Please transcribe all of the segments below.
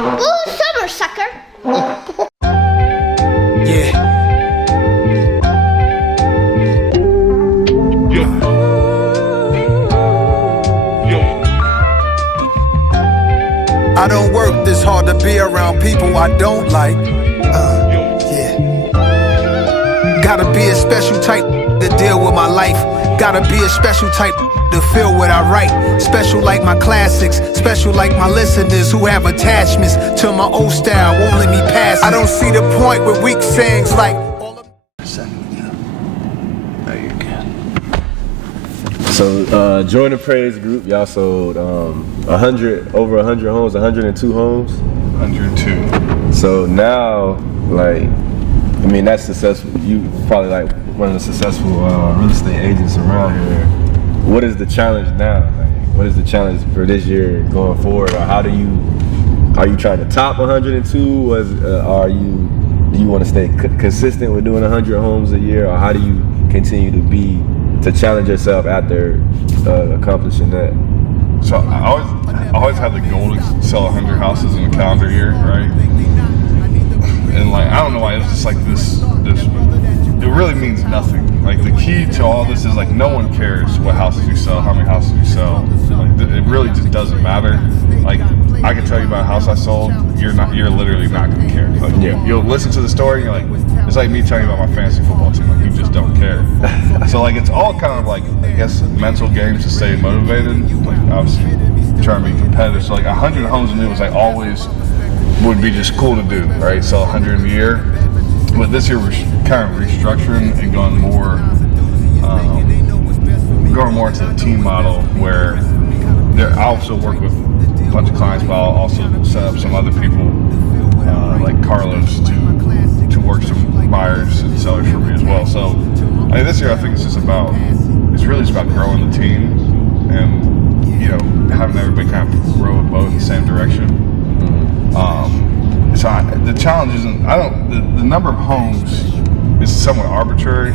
Ooh, summer, sucker. Yeah. I don't work this hard to be around people I don't like. Yeah. Gotta be a special type to deal with my life. Gotta be a special type to feel what I write. Special like my classics, special like my listeners who have attachments to my old style, won't let me pass. I don't see the point with weak sayings like So join the PRAIS group. Y'all sold over 100 homes, 102 homes. 102. So now, like, I mean, that's successful. You probably like one of the successful real estate agents around here. What is the challenge now? Like, what is the challenge for this year going forward? Or are you trying to top 102? Do you want to stay consistent with doing 100 homes a year, or how do you continue to challenge yourself after accomplishing that? So I always had the goal to sell 100 houses in a calendar year, right? And like, I don't know why, it's just like this, it really means nothing. Like, the key to all this is like, no one cares what houses you sell, how many houses you sell. Like, it really just doesn't matter. Like, I can tell you about a house I sold, you're literally not gonna care. Like, you'll listen to the story and you're like, it's like me telling you about my fantasy football team, like, you just don't care. So like, it's all kind of like, I guess, mental games to stay motivated. Like, obviously trying to be competitive. So like 100 homes a year was like always would be just cool to do, right? Sell 100 a year. But this year we're kind of restructuring and going more into the team model, where I also work with a bunch of clients, but I'll also set up some other people like Carlos to work some buyers and sellers for me as well. So I mean, this year I think it's really just about growing the team and, you know, having everybody kind of row a boat in the same direction. So the challenge isn't, the number of homes is somewhat arbitrary.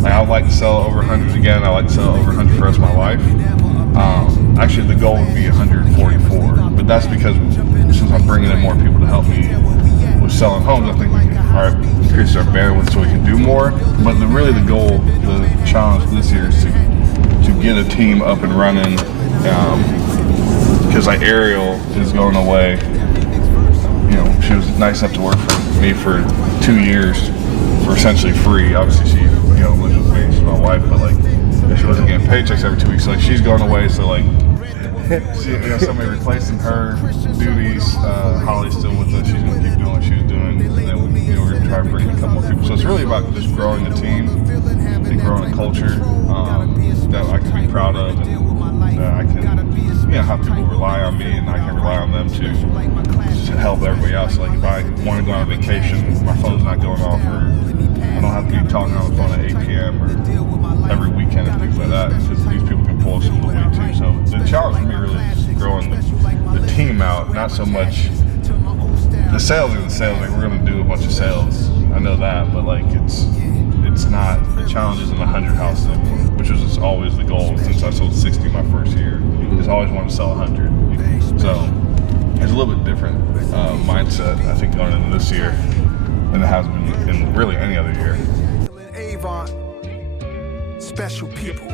Like, I would like to sell over 100 again. I like to sell over 100 for the rest of my life. Actually, the goal would be 144, but that's because since I'm bringing in more people to help me with selling homes, I think our increases our bandwidth so we can do more. But really the goal, the challenge this year is to get a team up and running, because like Ariel is going away. You know, she was nice enough to work for me for 2 years for essentially free. Obviously, she, you know, lives with me, she's my wife, but like, she wasn't getting paychecks every 2 weeks. So like, she's going away, so like, she, you know, somebody replacing her duties. Holly's still with us. She's gonna keep doing what she was doing, and then we're gonna try and bring in a couple more people. So it's really about just growing the team and growing a culture that I can be proud of, and that I can, you know, have people rely on me, and I can rely on them to help everybody else. Like, if I want to go on vacation, my phone's not going off, or I don't have to be talking on the phone at 8 p.m. or every weekend and things like that, because these people can pull us some of the way too. So the challenge for me really is growing the team out, not so much the sales are the sales. Like, we're going to do a bunch of sales, I know that, but like, it's not, the challenge isn't 100 houses anymore, which was always the goal since I sold 60 my first year. Is always wanted to sell 100. So it's a little bit different mindset, I think, going into this year than it has been in really any other year. Special people.